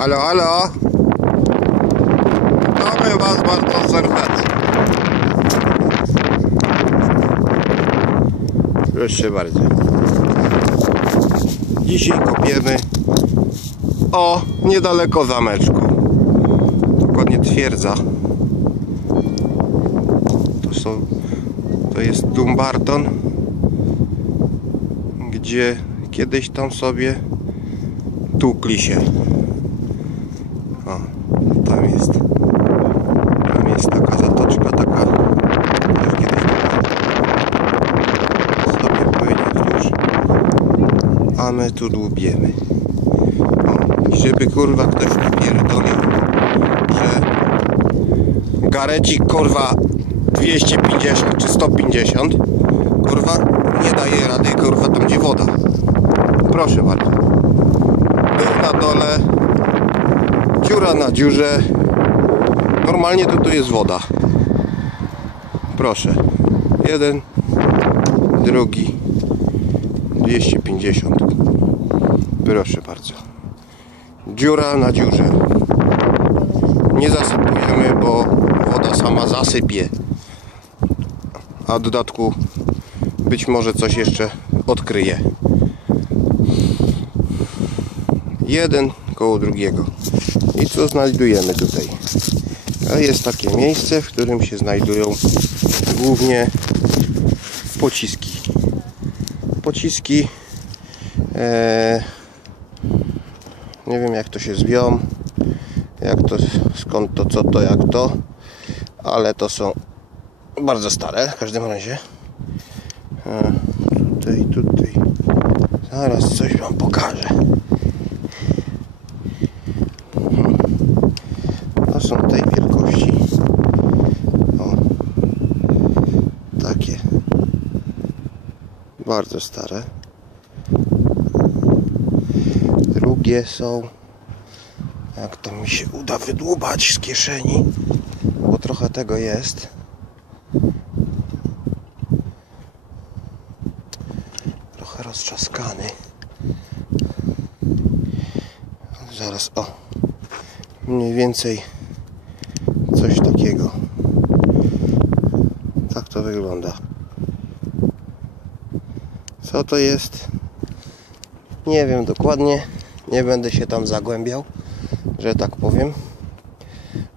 Halo, halo. Witamy Was bardzo serdecznie. Proszę bardzo. Dzisiaj kopiemy o niedaleko zameczku. Dokładnie twierdza. To są to jest Dumbarton gdzie kiedyś tam sobie tukli się. Tam jest tam jest taka zatoczka, taka też kiedyś tam sobie powiedzieć już a my tu dłubiemy. O, i żeby kurwa ktoś nie pierdolił, że garecik kurwa 250 czy 150 kurwa nie daje rady kurwa tam gdzie woda. Proszę bardzo. Był na dole, dziura na dziurze. Normalnie to tu jest woda. Proszę. Jeden, drugi, 250. Proszę bardzo. Dziura na dziurze. Nie zasypujemy, bo woda sama zasypie. A w dodatku być może coś jeszcze odkryje. Jeden koło drugiego. I co znajdujemy tutaj? Jest takie miejsce, w którym się znajdują głównie pociski. Pociski e, nie wiem jak to się zwią jak to, skąd to, co to, jak to ale to są bardzo stare w każdym razie a, tutaj, tutaj zaraz coś wam pokażę to są tej wielkości o takie bardzo stare. Drugie są jak to mi się uda wydłubać z kieszeni bo trochę tego jest. Trochę roztrzaskany zaraz o mniej więcej coś takiego. Tak to wygląda co to jest? Nie wiem dokładnie. Nie będę się tam zagłębiał że tak powiem.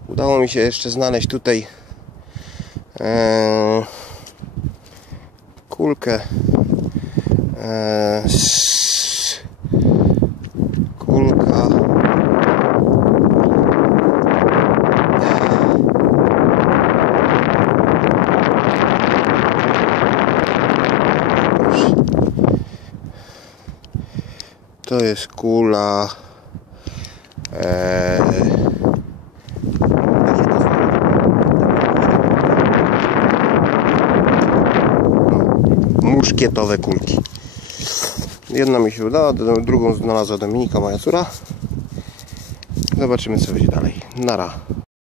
Udało mi się jeszcze znaleźć tutaj e, kulkę e, to jest kula e, muszkietowe kulki. Jedna mi się udała, drugą znalazła Dominika, moja córa. Zobaczymy co będzie dalej. Nara.